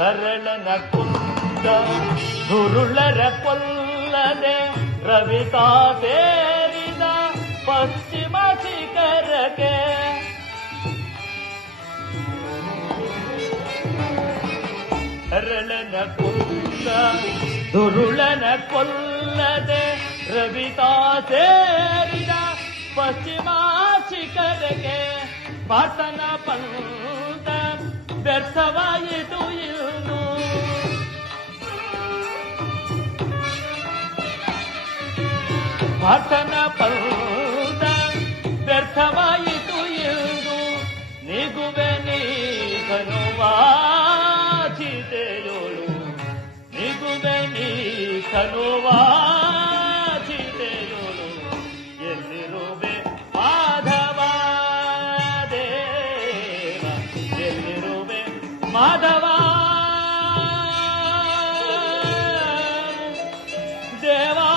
ಕರಳನ ಕುಂದ ದುರುಳರ ಕೊಲ್ಲದೆ ರವಿತಾ ಸೇರಿದ ಪಶ್ಚಿಮ ಶಿಖರಕ್ಕೆ ಕರಳನ ಕುಂದ ದುರುಳನ ಕೊಲ್ಲದೆ ರವಿತಾ ಸೇರಿದ ಪಶ್ಚಿಮ ಶಿಖರಕ್ಕೆ ಪಾಟನ ಪಂತ ವ್ಯರ್ಥವಾಯಿತು ಇನ್ನು ಪಾಟನ ಪಂತ ವ್ಯರ್ಥವಾಯಿತು ಎಂದು ನಿಗುವೆ ನೀಗನು ವಾಚಿತೆಯೋಳು ನಿಗುವೆ ನೀಗನು ವಾಚಿತೆಯೋಳು ಎಲ್ಲಿರುವೆ ಮಾಧವ ದೇವ ಎಲ್ಲಿರುವೆ ಮಾಧವ ದೇವಾ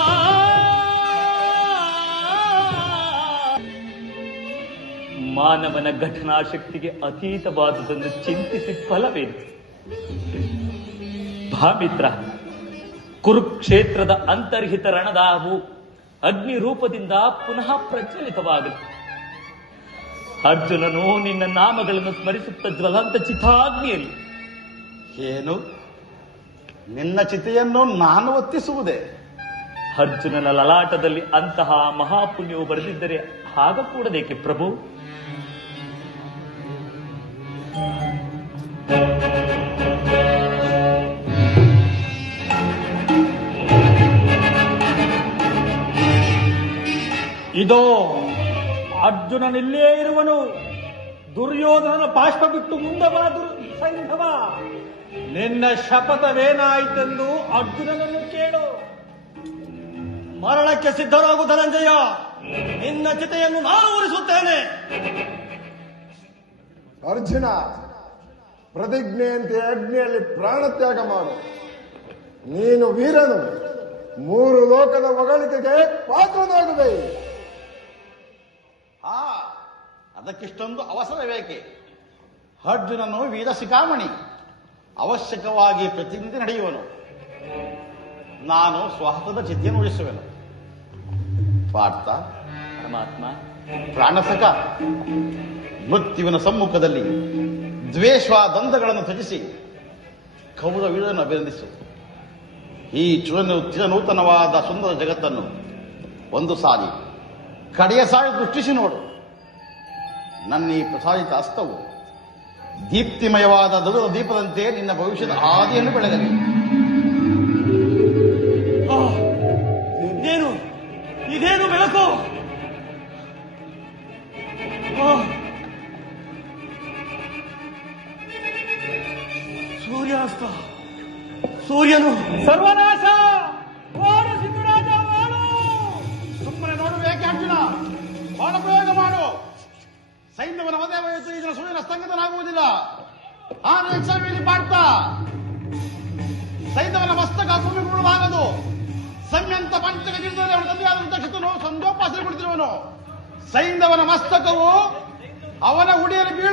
ಮಾನವನ ಘಟನಾಶಕ್ತಿಗೆ ಅತೀತವಾದುದನ್ನು ಚಿಂತಿಸಿ ಫಲವೇನು? ಭಾಮಿತ್ರ, ಕುರುಕ್ಷೇತ್ರದ ಅಂತರ್ಹಿತ ರಣದಾವು ಅಗ್ನಿ ರೂಪದಿಂದ ಪುನಃ ಪ್ರಜ್ವಲಿತವಾಗಲಿ. ಅರ್ಜುನನು ನಿನ್ನ ನಾಮಗಳನ್ನು ಸ್ಮರಿಸುತ್ತ ಜ್ವಲಂತ ಚಿತಾಗ್ನಿಯಲ್ಲಿ. ಏನು? ನಿನ್ನ ಚಿತೆಯನ್ನು ನಾನು ಒತ್ತಿಸುವುದೇ? ಅರ್ಜುನನ ಲಲಾಟದಲ್ಲಿ ಅಂತಹ ಮಹಾಪುಣ್ಯವು ಬರೆದಿದ್ದರೆ ಆಗ ಕೂಡದೇಕೆ ಪ್ರಭು? ಇದೋ ಅರ್ಜುನನಿಲ್ಲೇ ಇರುವನು. ದುರ್ಯೋಧನನ ಬಾಷ್ಪ ಬಿಟ್ಟು ಮುಂದೆ ಬಾದರು ಸೈಂಧವ. ನಿನ್ನ ಶಪಥವೇನಾಯಿತೆಂದು ಅರ್ಜುನನನ್ನು ಕೇಳು. ಮರಣಕ್ಕೆ ಸಿದ್ಧರಾಗು ಧನಂಜಯ. ನಿನ್ನ ಚಿತೆಯನ್ನು ನಾನು ಉರಿಸುತ್ತೇನೆ. ಅರ್ಜುನ, ಪ್ರತಿಜ್ಞೆಯಂತೆ ಅಗ್ನಿಯಲ್ಲಿ ಪ್ರಾಣತ್ಯಾಗ ಮಾಡು. ನೀನು ವೀರನು, 3 ಲೋಕದ ಹೊಗಳಿಕೆಗೆ ಪಾತ್ರನಾಗುವೆ. ಅದಕ್ಕಿಷ್ಟೊಂದು ಅವಸರವೇಕೆ? ಅರ್ಜುನನು ವೀರ ಶಿಖಾಮಣಿ, ಅವಶ್ಯಕವಾಗಿ ಪ್ರತಿನಿಧಿ ನಡೆಯುವನು. ನಾನು ಸ್ವಹಸ್ತದ ಚಿತೆಯನ್ನು ಉಳಿಸುವೆನು. ಪಾರ್ಥ, ಪರಮಾತ್ಮ, ಪ್ರಾಣಸಖ, ಮೃತ್ಯುವಿನ ಸಮ್ಮುಖದಲ್ಲಿ ದ್ವೇಷಾದಂಧಗಳನ್ನು ತ್ಯಜಿಸಿ ಕೌರವ ವೀರನ್ನು ಅಭಿನಂದಿಸು. ಈ ಚಿರನೂತನವಾದ ಸುಂದರ ಜಗತ್ತನ್ನು ಒಂದು ಸಾರಿ ಕಡೆಯ ಸಾರಿ ದೃಷ್ಟಿಸಿ ನೋಡು. ನನ್ನ ಈ ಪ್ರಸಾದಿತ ಹಸ್ತವು ದೀಪ್ತಿಮಯವಾದ ದುರ್ಗದ ದೀಪದಂತೆ ನಿನ್ನ ಭವಿಷ್ಯದ ಆದಿಯನ್ನು ಬೆಳಗಲಿ. ಇದೇನು ಬೆಳಕು? ಸೂರ್ಯಾಸ್ತ. ಸೂರ್ಯನು ಸರ್ವನಾಶ. ಸಿದ್ಧರಾಜ ಮಾಡು. ಸುಮ್ಮನೆ ನೋಡುವೇಕೆ ಅರ್ಜುನ? ಬಾಣ ಪ್ರಯೋಗ ಮಾಡು. ಸೈನ್ಯವನ ಮದುವೆ ವಯಸ್ಸು ಇದರ ಸೂರ್ಯನ ಸ್ತಂಗತನಾಗುವುದಿಲ್ಲ. ಆ ವೇಕ್ಷಾಮಿಯಲ್ಲಿ ಪಾಡ್ತಾ ಸೈನ್ಯವನ ಮಸ್ತಕ ಭೂಮಿ ಮುಳುವಾಗದು. ಸಂಯಂತ ಪಂಚಕ ಗಿರಿದಲ್ಲಿ ಅವನ ತಂದೆಯಾದ ನಕ್ಷತ್ರನು ಸಂಜೋಪಾಸನೆ ಕುಳಿತಿರುವನು. ಸೈಂಧವನ ಮಸ್ತಕವು ಅವನ ಉಡಿಯಲ್ಲಿ ಬೀಳು.